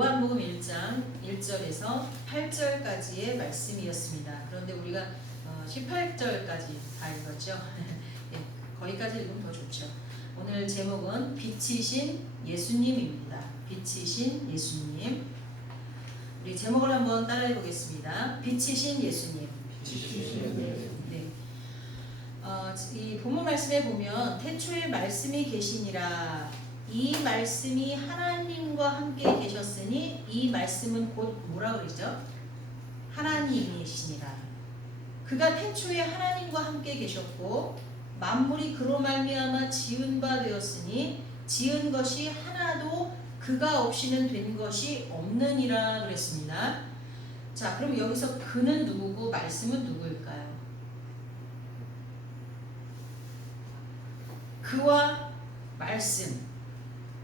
요한복음 1장 1절에서 8절까지의 말씀이었습니다. 그런데 우리가 18절까지 다 읽었죠. 네, 거기까지 읽으면 더 좋죠. 오늘 제목은 빛이신 예수님입니다. 빛이신 예수님. 우리 제목을 한번 따라해 보겠습니다. 빛이신 예수님. 네. 이 본문 말씀에 보면 태초에 말씀이 계시니라. 이 말씀이 하나님과 함께 계셨으니 이 말씀은 곧 뭐라 그러죠? 하나님이시니라. 그가 태초에 하나님과 함께 계셨고 만물이 그로 말미암아 지은 바 되었으니 지은 것이 하나도 그가 없이는 된 것이 없느니라 그랬습니다. 자, 그럼 여기서 그는 누구고 말씀은 누구일까요? 그와 말씀,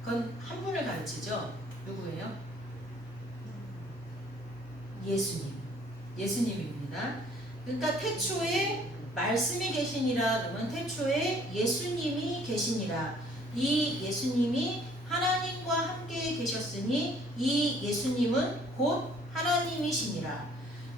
그건 한 분을 가르치죠. 누구예요? 예수님. 예수님입니다. 그러니까 태초에 말씀이 계시니라 그러면 태초에 예수님이 계시니라. 이 예수님이 하나님과 함께 계셨으니 이 예수님은 곧 하나님이시니라.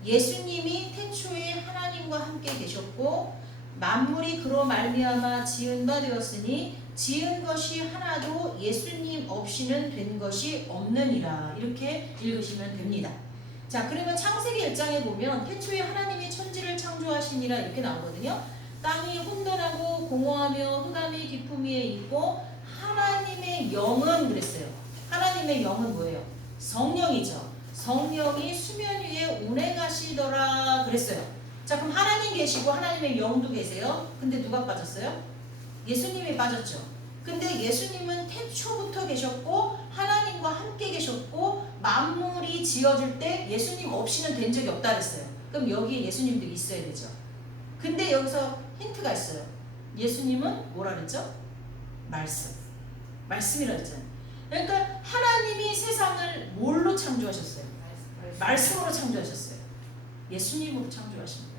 예수님이 태초에 하나님과 함께 계셨고 만물이 그로 말미암아 지은 바 되었으니 지은 것이 하나도 예수님 없이는 된 것이 없느니라. 이렇게 읽으시면 됩니다. 자, 그러면 창세기 1장에 보면 태초에 하나님이 천지를 창조하시니라 이렇게 나오거든요. 땅이 혼돈하고 공허하며 흑암이 깊음 위에 있고 하나님의 영은 그랬어요. 하나님의 영은 뭐예요? 성령이죠. 성령이 수면 위에 운행하시더라 그랬어요. 자, 그럼 하나님 계시고 하나님의 영도 계세요. 근데 누가 빠졌어요? 예수님이 빠졌죠. 근데 예수님은 태초부터 계셨고 하나님과 함께 계셨고 만물이 지어질 때 예수님 없이는 된 적이 없다 그랬어요. 그럼 여기에 예수님도 있어야 되죠. 근데 여기서 힌트가 있어요. 예수님은 뭐라 그랬죠? 말씀. 말씀이라 했잖아요. 그러니까 하나님이 세상을 뭘로 창조하셨어요? 말씀으로 창조하셨어요. 예수님으로 창조하신 거예요.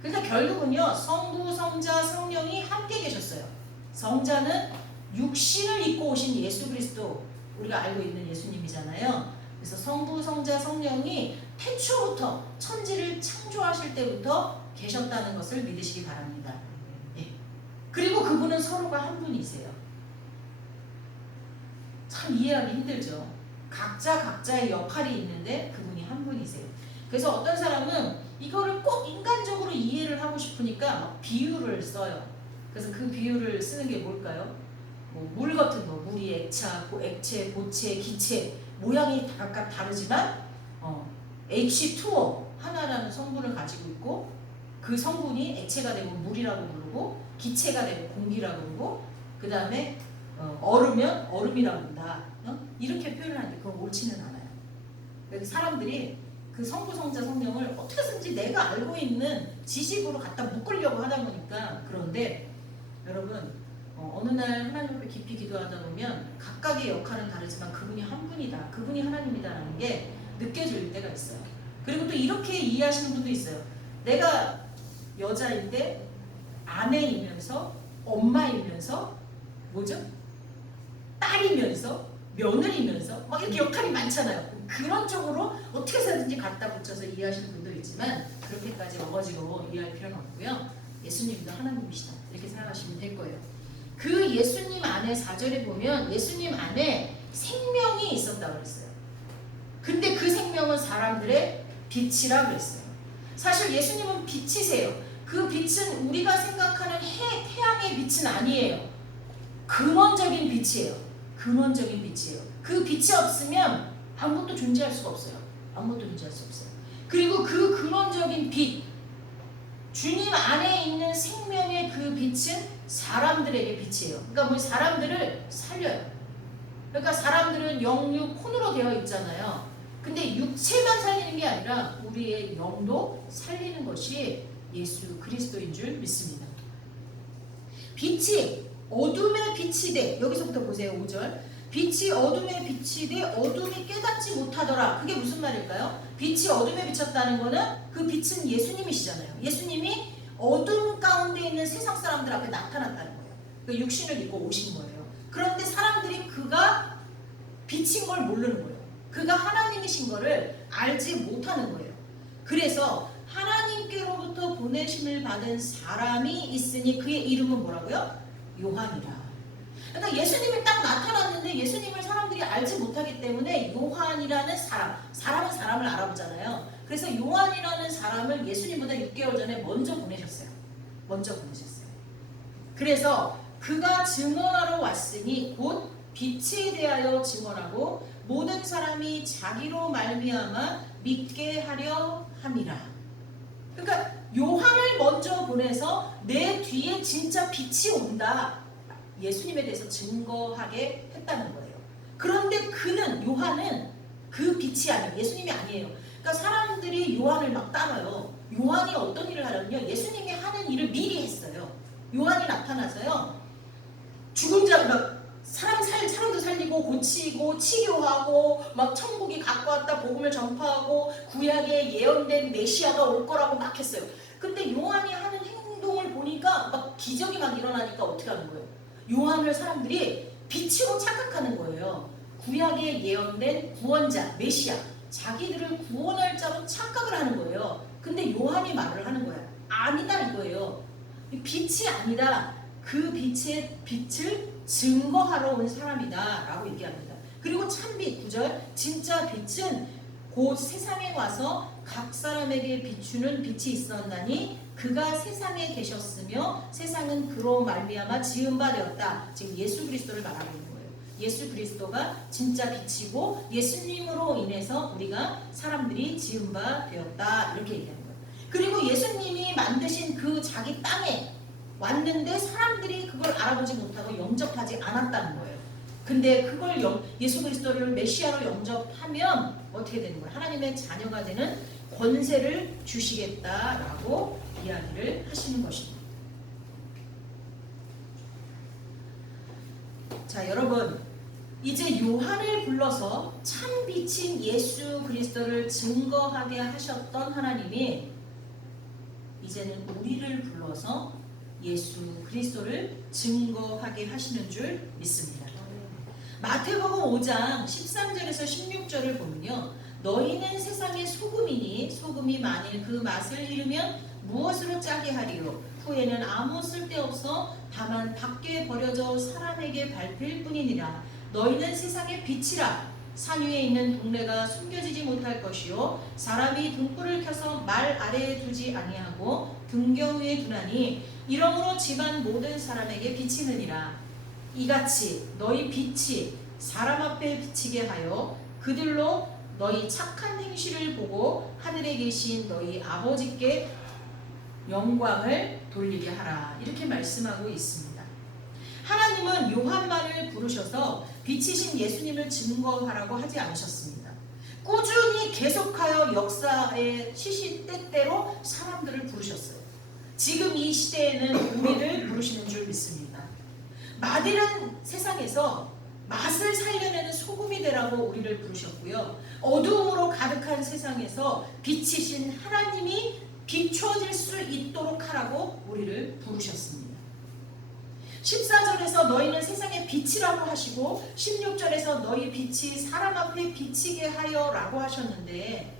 그러니까 결국은요, 성부, 성자, 성령이 함께 계셨어요. 성자는 육신을 입고 오신 예수 그리스도, 우리가 알고 있는 예수님이잖아요. 그래서 성부, 성자, 성령이 태초부터 천지를 창조하실 때부터 계셨다는 것을 믿으시기 바랍니다. 예. 그리고 그분은 서로가 한 분이세요. 참 이해하기 힘들죠. 각자의 역할이 있는데 그분이 한 분이세요. 그래서 어떤 사람은 이거를 꼭 인간적으로 이해를 하고 싶으니까 막 비유를 써요. 그래서 그 비유를 쓰는 게 뭘까요? 뭐 물 같은 거, 물이 액체, 고체, 기체 모양이 각각 다르지만 H2O 하나라는 성분을 가지고 있고 그 성분이 액체가 되면 물이라고 부르고 기체가 되면 공기라고 부르고 그 다음에 얼으면 얼음이라고 한다. 이렇게 표현을 하는데 그건 옳지는 않아요. 그래서 사람들이 그 성부, 성자, 성령을 어떻게든지 내가 알고 있는 지식으로 갖다 묶으려고 하다 보니까 그런데 여러분 어느 날 하나님 앞에 깊이 기도하다 보면 각각의 역할은 다르지만 그분이 한 분이다. 그분이 하나님이다라는 게 느껴질 때가 있어요. 그리고 또 이렇게 이해하시는 분도 있어요. 내가 여자인데 아내이면서 엄마이면서 뭐죠? 딸이면서 며느리면서 막 이렇게 역할이 많잖아요. 그런 쪽으로 어떻게 해서든지 갖다 붙여서 이해하시는 분도 있지만 그렇게까지 어거지로 이해할 필요는 없고요. 예수님도 하나님이시다 이렇게 생각하시면 될 거예요. 그 예수님 안에 4절에 보면 예수님 안에 생명이 있었다고 그랬어요. 근데 그 생명은 사람들의 빛이라고 그랬어요. 사실 예수님은 빛이세요. 그 빛은 우리가 생각하는 태양의 빛은 아니에요. 근원적인 빛이에요. 근원적인 빛이에요. 그 빛이 없으면 아무것도 존재할 수가 없어요. 아무것도 존재할 수 없어요. 그리고 그 근원적인 빛, 주님 안에 있는 생명의 그 빛은 사람들에게 빛이에요. 그러니까 뭐 사람들을 살려요. 그러니까 사람들은 영육 혼으로 되어 있잖아요. 근데 육체만 살리는 게 아니라 우리의 영도 살리는 것이 예수 그리스도인 줄 믿습니다. 빛이 어둠의 빛이 돼. 여기서부터 보세요. 5절. 빛이 어둠에 빛이 돼 어둠이 깨닫지 못하더라. 그게 무슨 말일까요? 빛이 어둠에 비쳤다는 거는 그 빛은 예수님이시잖아요. 예수님이 어둠 가운데 있는 세상 사람들 앞에 나타났다는 거예요. 그 육신을 입고 오신 거예요. 그런데 사람들이 그가 빛인 걸 모르는 거예요. 그가 하나님이신 거를 알지 못하는 거예요. 그래서 하나님께로부터 보내심을 받은 사람이 있으니 그의 이름은 뭐라고요? 요한이라. 그러니까 예수님이 딱 나타났는데 예수님을 사람들이 알지 못하기 때문에 요한이라는 사람은 사람을 알아보잖아요. 그래서 요한이라는 사람을 예수님보다 6개월 전에 먼저 보내셨어요. 그래서 그가 증언하러 왔으니 곧 빛에 대하여 증언하고 모든 사람이 자기로 말미암아 믿게 하려 함이라. 그러니까 요한을 먼저 보내서 내 뒤에 진짜 빛이 온다. 예수님에 대해서 증거하게 했다는 거예요. 그런데 요한은 그 빛이 아니에요. 예수님이 아니에요. 그러니까 사람들이 요한을 막 따라요. 요한이 어떤 일을 하냐면요. 예수님이 하는 일을 미리 했어요. 요한이 나타나서요. 죽은 사람도 살리고 고치고 치료하고 막 천국이 갖고 왔다 복음을 전파하고 구약에 예언된 메시아가 올 거라고 막 했어요. 근데 요한이 하는 행동을 보니까 막 기적이 막 일어나니까 어떻게 하는 거예요? 요한을 사람들이 빛으로 착각하는 거예요. 구약에 예언된 구원자, 메시아, 자기들을 구원할 자로 착각을 하는 거예요. 근데 요한이 말을 하는 거예요. 아니다 이거예요. 빛이 아니다. 그 빛을 증거하러 온 사람이다 라고 얘기합니다. 그리고 참빛 9절 진짜 빛은 곧 세상에 와서 각 사람에게 비추는 빛이 있었나니 그가 세상에 계셨으며 세상은 그로 말미암아 지은 바 되었다. 지금 예수 그리스도를 말하고 있는 거예요. 예수 그리스도가 진짜 빛이고 예수님으로 인해서 우리가 사람들이 지은 바 되었다. 이렇게 얘기하는 거예요. 그리고 예수님이 만드신 그 자기 땅에 왔는데 사람들이 그걸 알아보지 못하고 영접하지 않았다는 거예요. 근데 그걸 예수 그리스도를 메시아로 영접하면 어떻게 되는 거예요? 하나님의 자녀가 되는 권세를 주시겠다라고 이야기를 하시는 것입니다. 자, 여러분 이제 요한을 불러서 참 빛인 예수 그리스도를 증거하게 하셨던 하나님이 이제는 우리를 불러서 예수 그리스도를 증거하게 하시는 줄 믿습니다. 마태복음 5장 13절에서 16절을 보면요. 너희는 세상의 소금이니 소금이 만일 그 맛을 잃으면 무엇으로 짜게 하리요? 후에는 아무 쓸데없어 다만 밖에 버려져 사람에게 밟힐 뿐이니라. 너희는 세상의 빛이라. 산 위에 있는 동네가 숨겨지지 못할 것이요 사람이 등불을 켜서 말 아래에 두지 아니하고 등경 위에 두나니 이러므로 집안 모든 사람에게 비치느니라. 이같이 너희 빛이 사람 앞에 비치게 하여 그들로 너희 착한 행실을 보고 하늘에 계신 너희 아버지께 영광을 돌리게 하라. 이렇게 말씀하고 있습니다. 하나님은 요한만을 부르셔서 빛이신 예수님을 증거하라고 하지 않으셨습니다. 꾸준히 계속하여 역사의 시시때때로 사람들을 부르셨어요. 지금 이 시대에는 우리를 부르시는 줄 믿습니다. 맛이란 세상에서 맛을 살려내는 소금이 되라고 우리를 부르셨고요. 어두움으로 가득한 세상에서 빛이신 하나님이 비춰질 수 있도록 하라고 우리를 부르셨습니다. 14절에서 너희는 세상의 빛이라고 하시고 16절에서 너희 빛이 사람 앞에 비치게 하여 라고 하셨는데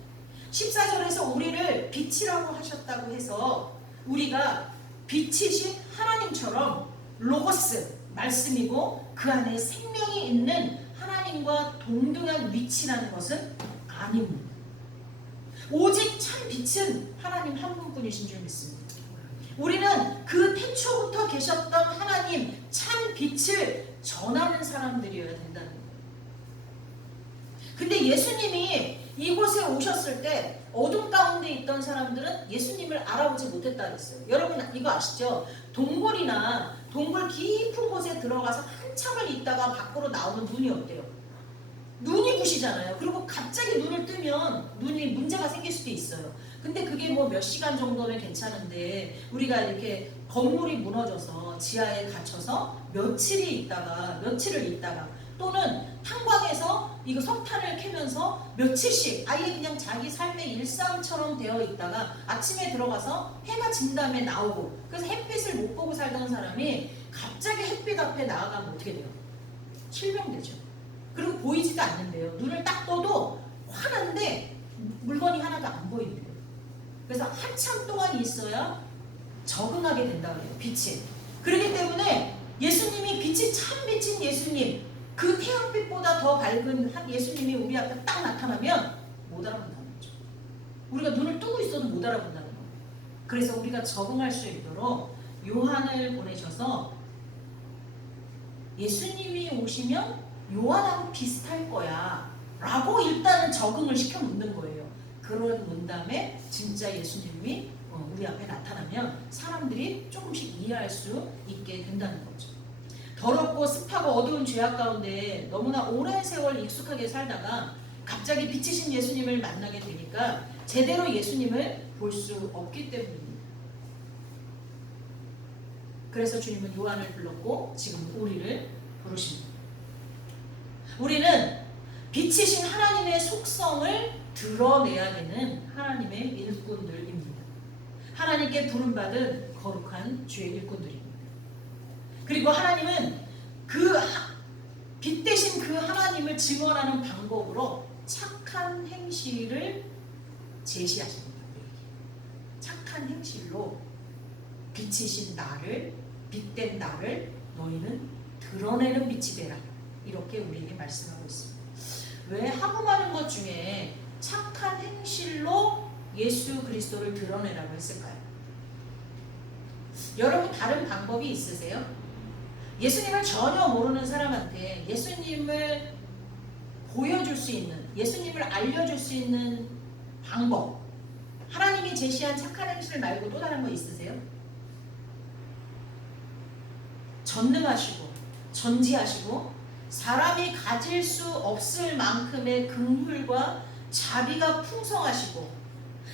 14절에서 우리를 빛이라고 하셨다고 해서 우리가 빛이신 하나님처럼 로고스 말씀이고 그 안에 생명이 있는 하나님과 동등한 위치라는 것은 아닙니다. 오직 참 빛은 하나님 한 분뿐이신 줄 믿습니다. 우리는 그 태초부터 계셨던 하나님 참 빛을 전하는 사람들이어야 된다는 거예요. 근데 예수님이 이곳에 오셨을 때 어둠 가운데 있던 사람들은 예수님을 알아보지 못했다 그랬어요. 여러분 이거 아시죠? 동굴이나 동굴 깊은 곳에 들어가서 한참을 있다가 밖으로 나오면 눈이 어때요? 눈이 부시잖아요. 그리고 갑자기 눈을 뜨면 눈이 문제가 생길 수도 있어요. 근데 그게 뭐 몇 시간 정도는 괜찮은데 우리가 이렇게 건물이 무너져서 지하에 갇혀서 며칠을 있다가 또는 탄광에서 이거 석탄을 캐면서 며칠씩 아예 그냥 자기 삶의 일상처럼 되어 있다가 아침에 들어가서 해가 진 다음에 나오고 그래서 햇빛을 못 보고 살던 사람이 갑자기 햇빛 앞에 나아가면 어떻게 돼요? 실명되죠. 그리고 보이지도 않는데요. 눈을 딱 떠도 그래서 한참 동안 있어야 적응하게 된다 그래요. 빛이. 그렇기 때문에 예수님이 빛이 참 빛인 예수님, 그 태양빛보다 더 밝은 예수님이 우리 앞에 딱 나타나면 못 알아본다는 거죠. 우리가 눈을 뜨고 있어도 못 알아본다는 거예요. 그래서 우리가 적응할 수 있도록 요한을 보내셔서 예수님이 오시면 요한하고 비슷할 거야 라고 일단은 적응을 시켜놓는 거예요. 그런 다음에 진짜 예수님이 우리 앞에 나타나면 사람들이 조금씩 이해할 수 있게 된다는 거죠. 더럽고 습하고 어두운 죄악 가운데 너무나 오랜 세월 익숙하게 살다가 갑자기 빛이신 예수님을 만나게 되니까 제대로 예수님을 볼 수 없기 때문입니다. 그래서 주님은 요한을 불렀고 지금 우리를 부르십니다. 우리는 빛이신 하나님의 속성을 드러내야 되는 하나님의 일꾼들입니다. 하나님께 부름받은 거룩한 주의 일꾼들입니다. 그리고 하나님은 그 빛 대신 그 하나님을 증언하는 방법으로 착한 행실을 제시하십니다. 착한 행실로 빛이신 나를, 빛된 나를 너희는 드러내는 빛이 되라. 이렇게 우리에게 말씀하고 있습니다. 왜 하고 많은 것 중에 착한 행실로 예수 그리스도를 드러내라고 했을까요? 여러분 다른 방법이 있으세요? 예수님을 전혀 모르는 사람한테 예수님을 보여줄 수 있는, 예수님을 알려줄 수 있는 방법, 하나님이 제시한 착한 행실 말고 또 다른 거 있으세요? 전능하시고 전지하시고 사람이 가질 수 없을 만큼의 긍휼과 자비가 풍성하시고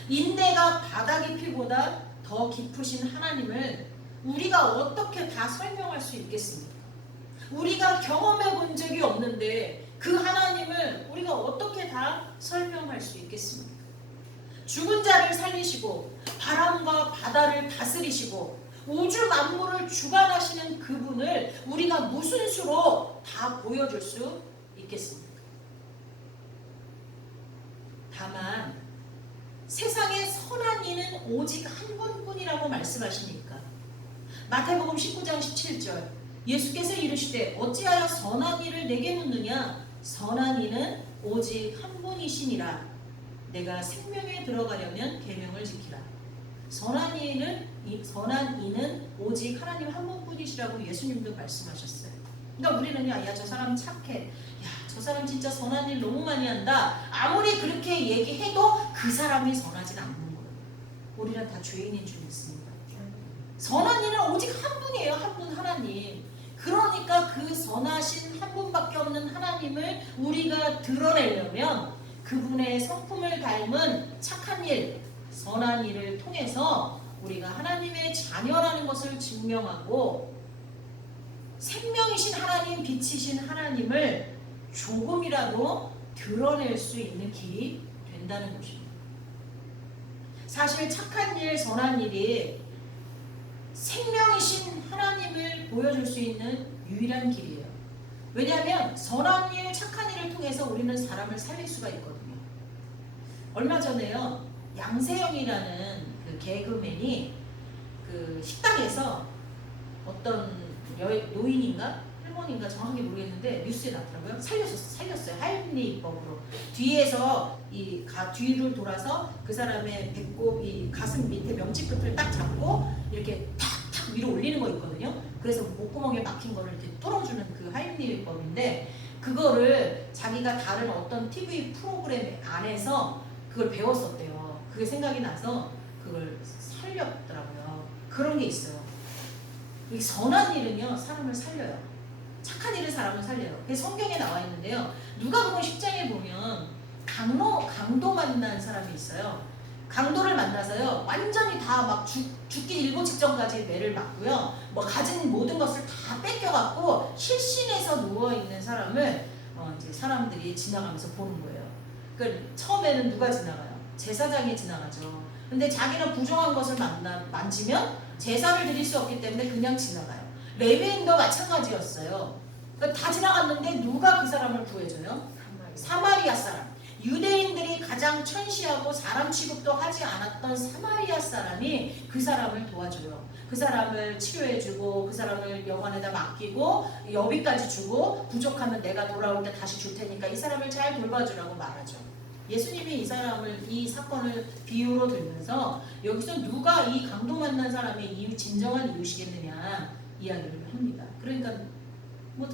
인내가 바다 깊이보다 더 깊으신 하나님을 우리가 어떻게 다 설명할 수 있겠습니까? 우리가 경험해 본 적이 없는데 그 하나님을 우리가 어떻게 다 설명할 수 있겠습니까? 죽은 자를 살리시고 바람과 바다를 다스리시고 우주 만물을 주관하시는 그분을 우리가 무슨 수로 다 보여줄 수 있겠습니까? 다만 세상에 선한 이는 오직 한 분뿐이라고 말씀하시니까 마태복음 19장 17절 예수께서 이르시되 어찌하여 선한 이를 내게 묻느냐 선한 이는 오직 한 분이시니라 내가 생명에 들어가려면 계명을 지키라. 선한 이는 오직 하나님 한 분뿐이시라고 예수님도 말씀하셨어요. 그러니까 우리는 야 저 사람 착해, 야 저 사람 진짜 선한 일 너무 많이 한다, 아무리 그렇게 얘기해도 그 사람이 선하진 않는 거예요. 우리는 다 죄인인 줄 믿습니다. 선한 이는 오직 한 분이에요. 한 분 하나님. 그러니까 그 선하신 한 분밖에 없는 하나님을 우리가 드러내려면 그분의 성품을 닮은 착한 일, 선한 일을 통해서 우리가 하나님의 자녀라는 것을 증명하고 생명이신 하나님, 빛이신 하나님을 조금이라도 드러낼 수 있는 길이 된다는 것입니다. 사실 착한 일, 선한 일이 생명이신 하나님을 보여줄 수 있는 유일한 길이에요. 왜냐하면 선한 일, 착한 일을 통해서 우리는 사람을 살릴 수가 있거든요. 얼마 전에요, 양세형이라는 그 개그맨이 그 식당에서 어떤 노인인가 할머니인가 정확히 모르겠는데 뉴스에 나왔더라고요. 살렸어요. 할미법으로 뒤에서 뒤를 돌아서 그 사람의 배꼽 이 가슴 밑에 명치 끝을 딱 잡고 이렇게 탁탁 위로 올리는 거 있거든요. 그래서 목구멍에 막힌 거를 이렇게 뚫어주는 그 할미법인데 그거를 자기가 다른 어떤 TV 프로그램 안에서 그걸 배웠었대요. 그게 생각이 나서 그걸 살렸더라고요. 그런 게 있어요. 이 선한 일은요 사람을 살려요. 착한 일은 사람을 살려요. 그게 성경에 나와 있는데요. 누가복음 10장에 보면 강도 만난 사람이 있어요. 강도를 만나서요 완전히 다 막 죽기 일보 직전까지 매를 맞고요. 뭐 가진 모든 것을 다 뺏겨갖고 실신해서 누워 있는 사람을 이제 사람들이 지나가면서 보는 거예요. 그러니까 처음에는 누가 지나가요? 제사장이 지나가죠. 근데 자기는 부정한 것을 만지면 제사를 드릴 수 없기 때문에 그냥 지나가요. 레위인도 마찬가지였어요. 그러니까 다 지나갔는데 누가 그 사람을 구해줘요? 사마리아 사람. 유대인들이 자신이 가장 천시하고 사람 취급도 하지 않았던 사마리아 사람이 그 사람을 도와줘요. 그 사람을 치료해주고 그 사람을 여관에다 맡기고 여비까지 주고 부족하면 내가 돌아올 때 다시 줄 테니까 이 사람을 잘 돌봐주라고 말하죠. 예수님이 이 사건을 비유로 들면서 여기서 누가 이 강도 만난 사람의 진정한 이유시겠느냐 이야기를 합니다. 그러니까 뭐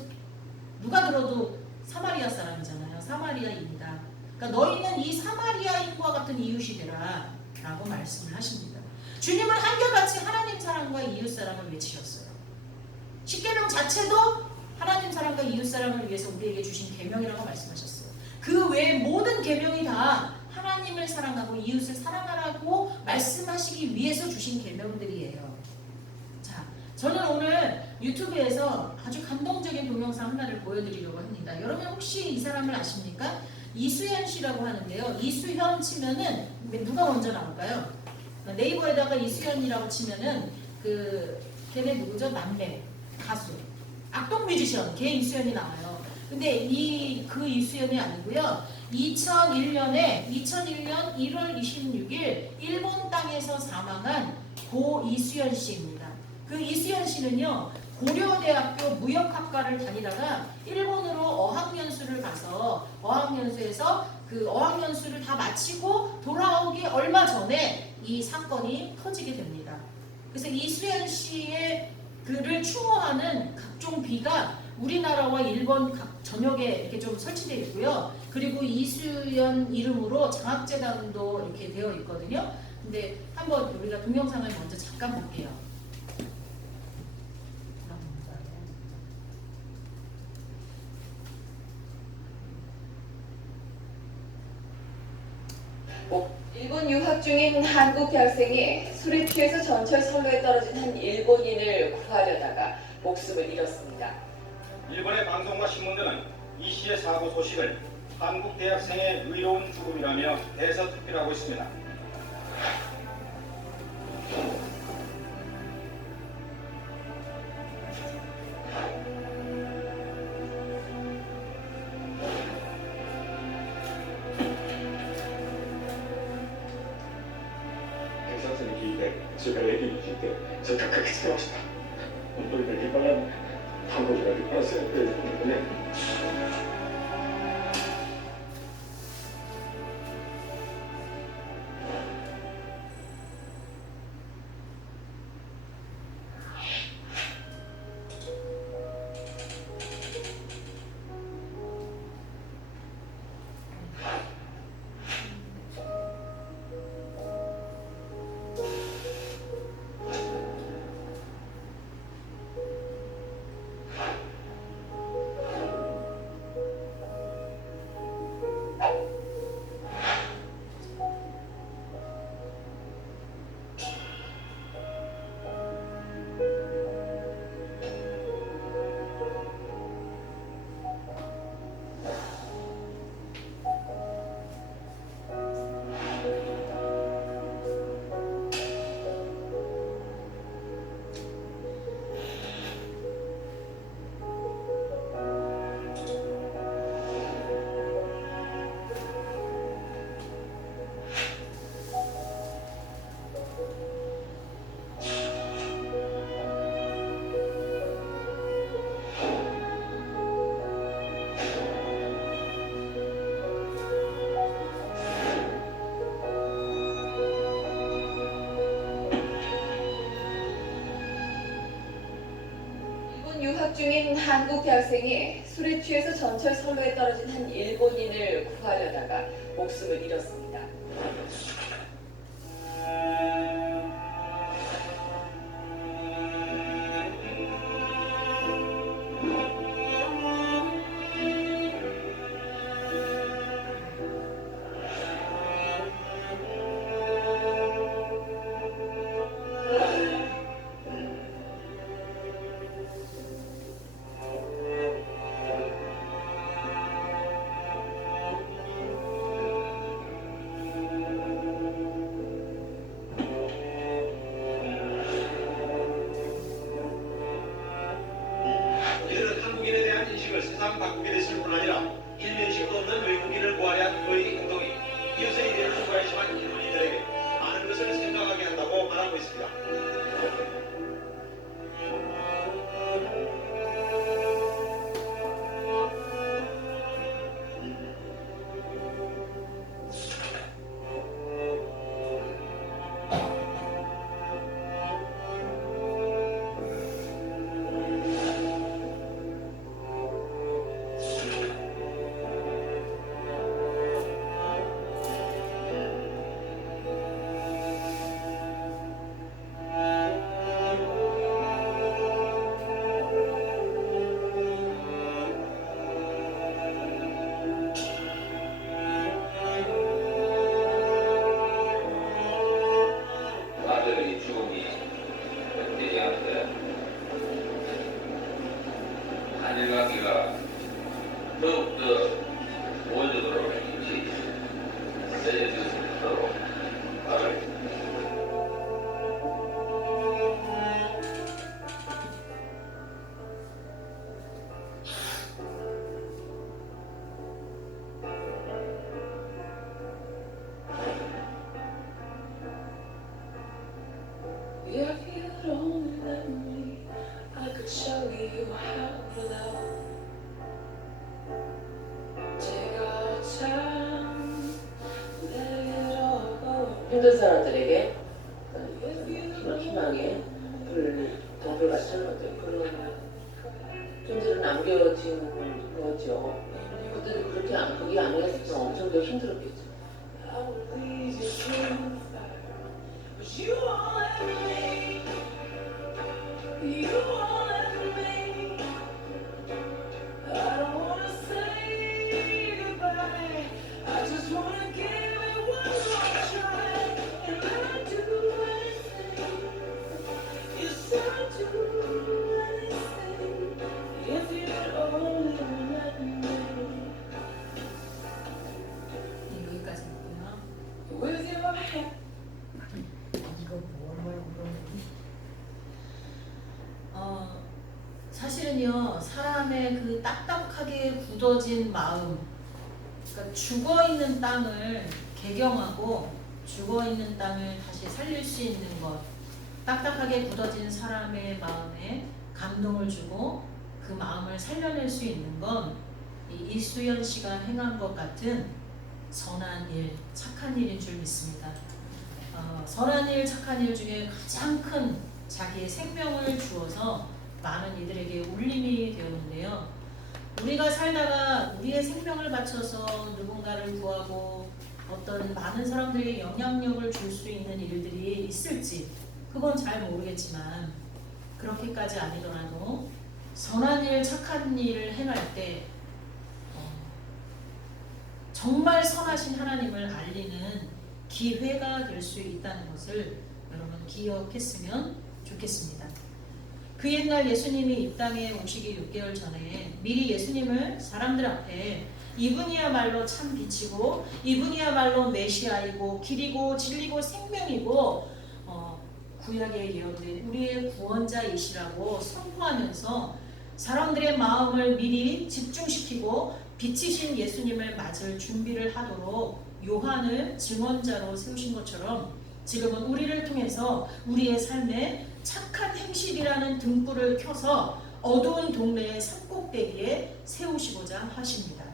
누가 들어도 사마리아 사람이잖아요. 사마리아인이다. 그러니까 너희는 이 사마리아인과 같은 이웃이 되라 라고 말씀을 하십니다. 주님은 한결같이 하나님 사랑과 이웃 사랑을 외치셨어요. 십계명 자체도 하나님 사랑과 이웃 사랑을 위해서 우리에게 주신 계명이라고 말씀하셨어요. 그 외의 모든 계명이 다 하나님을 사랑하고 이웃을 사랑하라고 말씀하시기 위해서 주신 계명들이에요. 자, 저는 오늘 유튜브에서 아주 감동적인 동영상 하나를 보여드리려고 합니다. 여러분 혹시 이 사람을 아십니까? 이수연 씨라고 하는데요. 이수현 치면은 누가 먼저 나올까요? 네이버에다가 이수연이라고 치면은 걔네 누구죠? 남매 가수 악동 뮤지션 걔 이수연이 나와요. 근데 그 이수연이 아니고요. 2001년 1월 26일 일본 땅에서 사망한 고 이수연 씨입니다. 그 이수연 씨는요. 고려대학교 무역학과를 다니다가 일본으로 어학연수를 가서 어학연수에서 그 어학연수를 다 마치고 돌아오기 얼마 전에 이 사건이 터지게 됩니다. 그래서 이수연 씨의 그를 추모하는 각종 비가 우리나라와 일본 각 전역에 이렇게 좀 설치되어 있고요. 그리고 이수연 이름으로 장학재단도 이렇게 되어 있거든요. 근데 한번 우리가 동영상을 먼저 잠깐 볼게요. 일본 유학 중인 한국 대학생이 술에 취해서 전철 선로에 떨어진 한 일본인을 구하려다가 목숨을 잃었습니다. 일본의 방송과 신문들은 이 씨의 사고 소식을 한국 대학생의 의로운 죽음이라며 대서특필하고 있습니다.それからエディに聞いてそれから駆けつけました。本当に立派な韓国の立派な先生ですね。유학 중인 한국 대학생이 술에 취해서 전철 선로에 떨어진 한 일본인을 구하려다가 목숨을 잃었습니다. If you'd only let me, I could show you how to love. Take our time, let it all go. 힘든 사람들에게 희망의 동물같이 하는 그런 존재를 남겨진 거죠. 그들이 그게 안 했으면 엄청 더 힘들었겠죠. 여기까지고요. 이거 뭘 물어보니? 사실은요, 사람의 그 딱딱하게 굳어진 마음, 그러니까 죽어 있는 땅을 개경하고 죽어 있는 땅을 다시 살릴 수 있는 것, 딱딱하게 굳어진 사람의 마음에 감동을 주고 그 마음을 살려낼 수 있는 건 이 이수연 씨가 행한 것 같은 선한 일, 착한 일인 줄 믿습니다. 선한 일, 착한 일 중에 가장 큰 자기의 생명을 주어서 많은 이들에게 울림이 되었는데요. 우리가 살다가 우리의 생명을 바쳐서 누군가를 구하고 어떤 많은 사람들에게 영향력을 줄 수 있는 일들이 있을지 그건 잘 모르겠지만 그렇게까지 아니더라도 선한 일, 착한 일을 행할 때 정말 선하신 하나님을 알리는 기회가 될 수 있다는 것을 여러분 기억했으면 좋겠습니다. 그 옛날 예수님이 이 땅에 오시기 6개월 전에 미리 예수님을 사람들 앞에 이분이야말로 참 빛이고 이분이야말로 메시아이고 길이고 진리고 생명이고 구약에 예언된 우리의 구원자이시라고 선포하면서 사람들의 마음을 미리 집중시키고 빛이신 예수님을 맞을 준비를 하도록 요한을 증언자로 세우신 것처럼 지금은 우리를 통해서 우리의 삶에 착한 행실이라는 등불을 켜서 어두운 동네의 산꼭대기에 세우시고자 하십니다.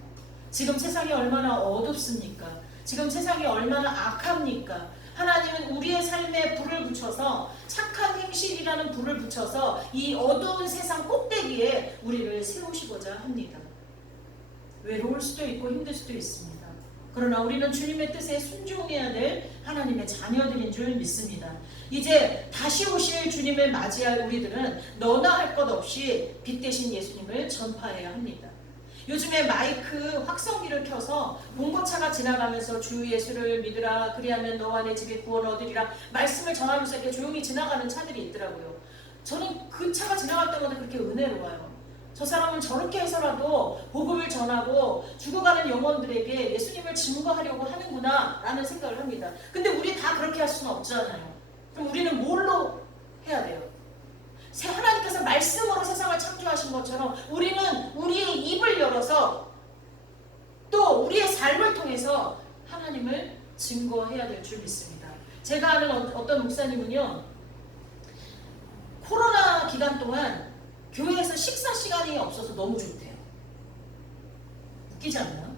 지금 세상이 얼마나 어둡습니까? 지금 세상이 얼마나 악합니까? 하나님은 우리의 삶에 불을 붙여서 착한 행실이라는 불을 붙여서 이 어두운 세상 꼭대기에 우리를 세우시고자 합니다. 외로울 수도 있고 힘들 수도 있습니다. 그러나 우리는 주님의 뜻에 순종해야 될 하나님의 자녀들인 줄 믿습니다. 이제 다시 오실 주님을 맞이할 우리들은 너나 할 것 없이 빛 대신 예수님을 전파해야 합니다. 요즘에 마이크 확성기를 켜서 봉고차가 지나가면서 주 예수를 믿으라 그리하면 너와 내 집이 구원 얻으리라 말씀을 전하면서 이렇게 조용히 지나가는 차들이 있더라고요. 저는 그 차가 지나갈 때마다 그렇게 은혜로워요. 저 사람은 저렇게 해서라도 복음을 전하고 죽어가는 영혼들에게 예수님을 증거하려고 하는구나 라는 생각을 합니다. 근데 우리 다 그렇게 할 수는 없잖아요. 그럼 우리는 뭘로 해야 돼요? 하나님께서 말씀으로 세상을 창조하신 것처럼 우리는 우리의 입을 열어서 또 우리의 삶을 통해서 하나님을 증거해야 될 줄 믿습니다. 제가 아는 어떤 목사님은요, 코로나 기간 동안 교회에서 식사 시간이 없어서 너무 좋대요. 웃기지 않나요?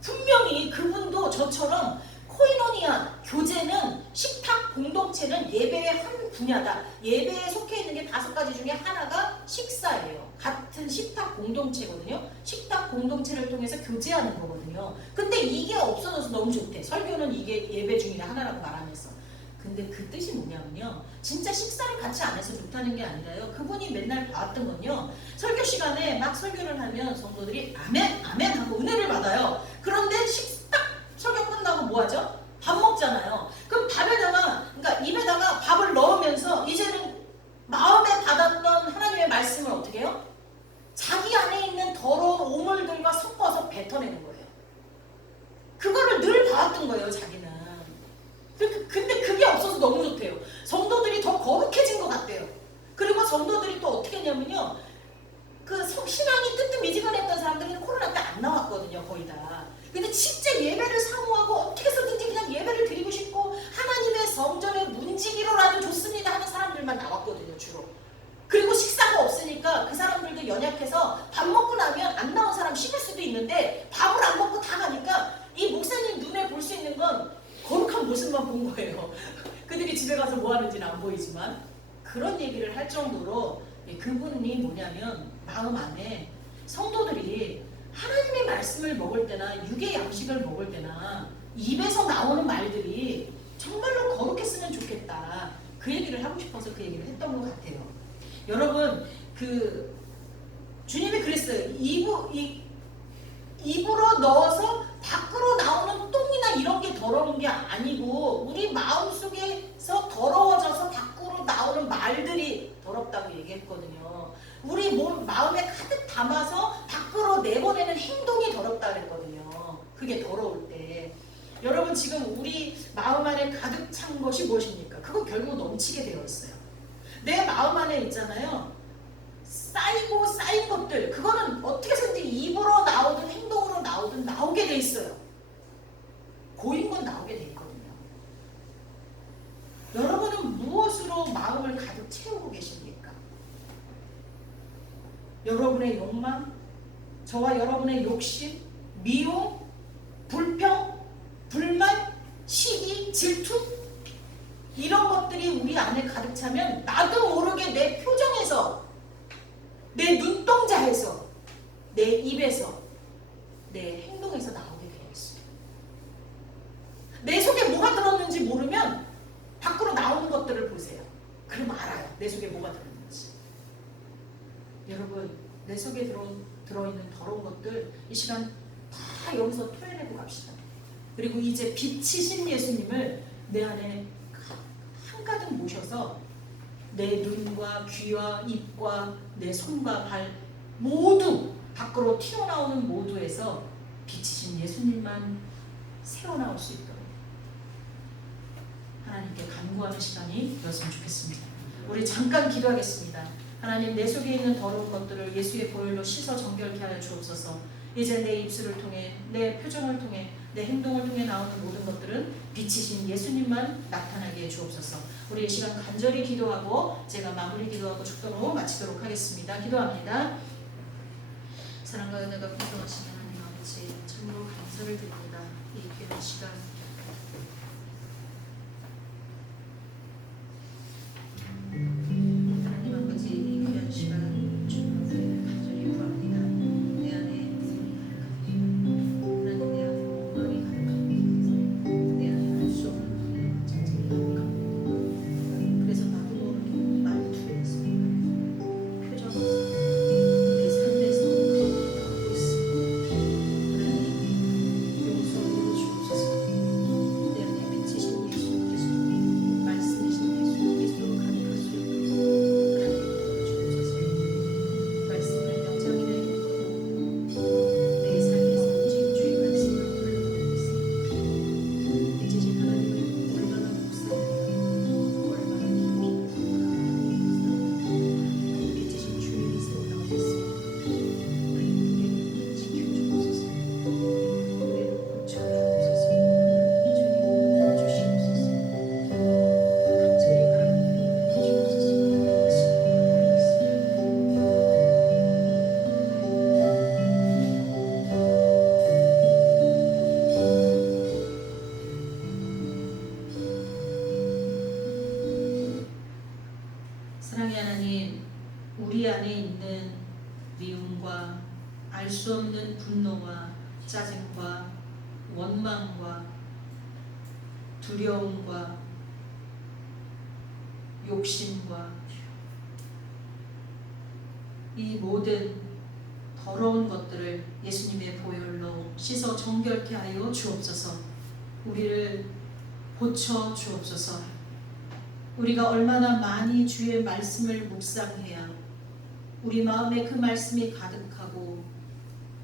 분명히 그분도 저처럼 코이노니아 교제는 식탁 공동체는 예배의 한 분야다. 예배에 속해 있는 게 5가지 중에 하나가 식사예요. 같은 식탁 공동체거든요. 식탁 공동체를 통해서 교제하는 거거든요. 근데 이게 없어져서 너무 좋대. 설교는 이게 예배 중에 하나라고 말하면서. 근데 그 뜻이 뭐냐면요, 진짜 식사를 같이 안 해서 좋다는 게 아니라요, 그분이 맨날 봐왔던 건요, 설교 시간에 막 설교를 하면 성도들이 아멘 아멘 하고 은혜를 받아요. 그런데 식탁 설교 끝나고 뭐 하죠? 밥 먹잖아요. 그럼 밥에다가, 그러니까 입에다가 밥을 넣으면서 이제는 마음에 받았던 하나님의 말씀을 어떻게 해요? 자기 안에 있는 더러운 오물들과 섞어서 뱉어내는 거예요. 그거를 늘 봐왔던 거예요, 자기는. 근데 그게 없어서 너무 좋대요. 성도들이 더 거룩해진 것 같대요. 그리고 성도들이 또 어떻게 했냐면요, 그 신앙이 뜨뜻미지근했던 사람들은 코로나 때 안 나왔거든요, 거의 다. 근데 진짜 예배를 사모하고 어떻게 해서든지 그냥 예배를 드리고 싶고 하나님의 성전에 문지기로라도 좋습니다 본 거예요. 그들이 집에 가서 뭐 하는지는 안 보이지만 그런 얘기를 할 정도로 그분이 뭐냐면 마음 안에 성도들이 하나님의 말씀을 먹을 때나 육의 양식을 먹을 때나 입에서 나오는 말들이 정말로 거룩했으면 좋겠다. 그 얘기를 하고 싶어서 그 얘기를 했던 것 같아요. 여러분 그 주님이 그랬어요. 입으로 넣어서 밖으로 나오는 똥이나 이런 게 더러운 게 아니고 우리 마음속에서 더러워져서 밖으로 나오는 말들이 더럽다고 얘기했거든요. 우리 마음에 가득 담아서 밖으로 내보내는 행동이 더럽다 그랬거든요. 그게 더러울 때. 여러분 지금 우리 마음 안에 가득 찬 것이 무엇입니까? 그거 결국 넘치게 되어 있어요. 내 마음 안에 있잖아요. 쌓인 것들 그거는 어떻게 해서든지 입으로 나오든 행동으로 나오든 나오게 돼 있어요. 고인 건 나오게 돼 있거든요. 여러분은 무엇으로 마음을 가득 채우고 계십니까? 여러분의 욕망, 저와 여러분의 욕심, 미움, 불평, 불만, 시기, 질투 이런 것들이 우리 안에 가득 차면 나도 모르게 내 표정에서 내 눈동자에서 내 입에서 내 행동에서 나오게 되어 있어요. 내 속에 뭐가 들었는지 모르면 밖으로 나오는 것들을 보세요. 그럼 알아요. 내 속에 뭐가 들었는지. 여러분 내 속에 들어있는 더러운 것들 이 시간 다 여기서 토해내고 갑시다. 그리고 이제 빛이신 예수님을 내 안에 한가득 모셔서 내 눈과 귀와 입과 내 손과 발 모두 밖으로 튀어나오는 모두에서 빛이신 예수님만 새어나올 수 있도록 하나님께 간구하는 시간이 되었으면 좋겠습니다. 우리 잠깐 기도하겠습니다. 하나님 내 속에 있는 더러운 것들을 예수의 보혈로 씻어 정결케 하여 주옵소서. 이제 내 입술을 통해 내 표정을 통해 내 행동을 통해 나오는 모든 것들은 빛이신 예수님만 나타나게 해 주옵소서. 우리 이 시간 간절히 기도하고 제가 마무리 기도하고 축도로 마치도록 하겠습니다. 기도합니다. 사랑과 은혜가 풍성하신 하나님 아버지 참으로 감사를 드립니다. 이 귀한 시간 하나님 아버지 이 귀한 시간 주님께 간절히 구합니다. 내 안에 하나님 내 안에 욕망이 가득합니다. 내 안에 할 수 없는 전쟁이 가득합니다. 그래서 나도 모르게 말투에서 표정에서 내 삶에서 거룩하고 있습니다. 하나님 용서해 주옵소서. 내 안에 빛이신 예수 그리스도 말씀이신 예수 그리스도로 가득할 수 있도록 하나님 주옵소서. 말씀을 명상이라 읽고 내 삶에서 오직 주의 말씀을 흘러가고 있습니다. 빛이신 하나님을 얼마나 묵상하며 얼마나 깊이 하나님 빛이신 주님이 새어나오고 있습니다. 하나님 지켜주옵소서. 우리를 고쳐주옵소서. 주님 주시옵소서. 간절히 바라옵나이다. 주옵소서. 사랑의 하나님, 우리 안에 있는 미움과 알 수 없는 분노와 짜증과 원망과 두려움과 욕심과 이 모든 더러운 것들을 예수님의 보혈로 씻어 정결케 하여 주옵소서. 우리를 고쳐 주옵소서. 우리가 얼마나 많이 주의 말씀을 묵상해야 우리 마음에 그 말씀이 가득하고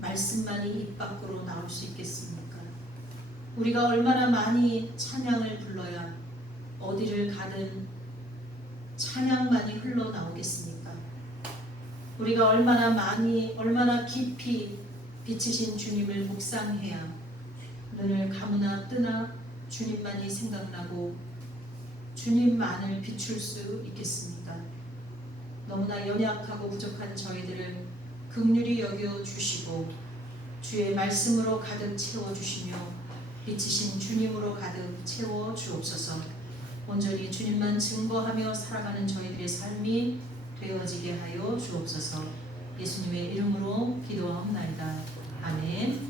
말씀만이 입 밖으로 나올 수 있겠습니까? 우리가 얼마나 많이 찬양을 불러야 어디를 가든 찬양만이 흘러나오겠습니까? 우리가 얼마나 깊이 빛이신 주님을 묵상해야 눈을 감으나 뜨나 주님만이 생각나고 주님만을 비출 수 있겠습니까? 너무나 연약하고 부족한 저희들을 긍휼히 여겨 주시고 주의 말씀으로 가득 채워 주시며 빛이신 주님으로 가득 채워 주옵소서. 온전히 주님만 증거하며 살아가는 저희들의 삶이 되어지게 하여 주옵소서. 예수님의 이름으로 기도하옵나이다. 아멘.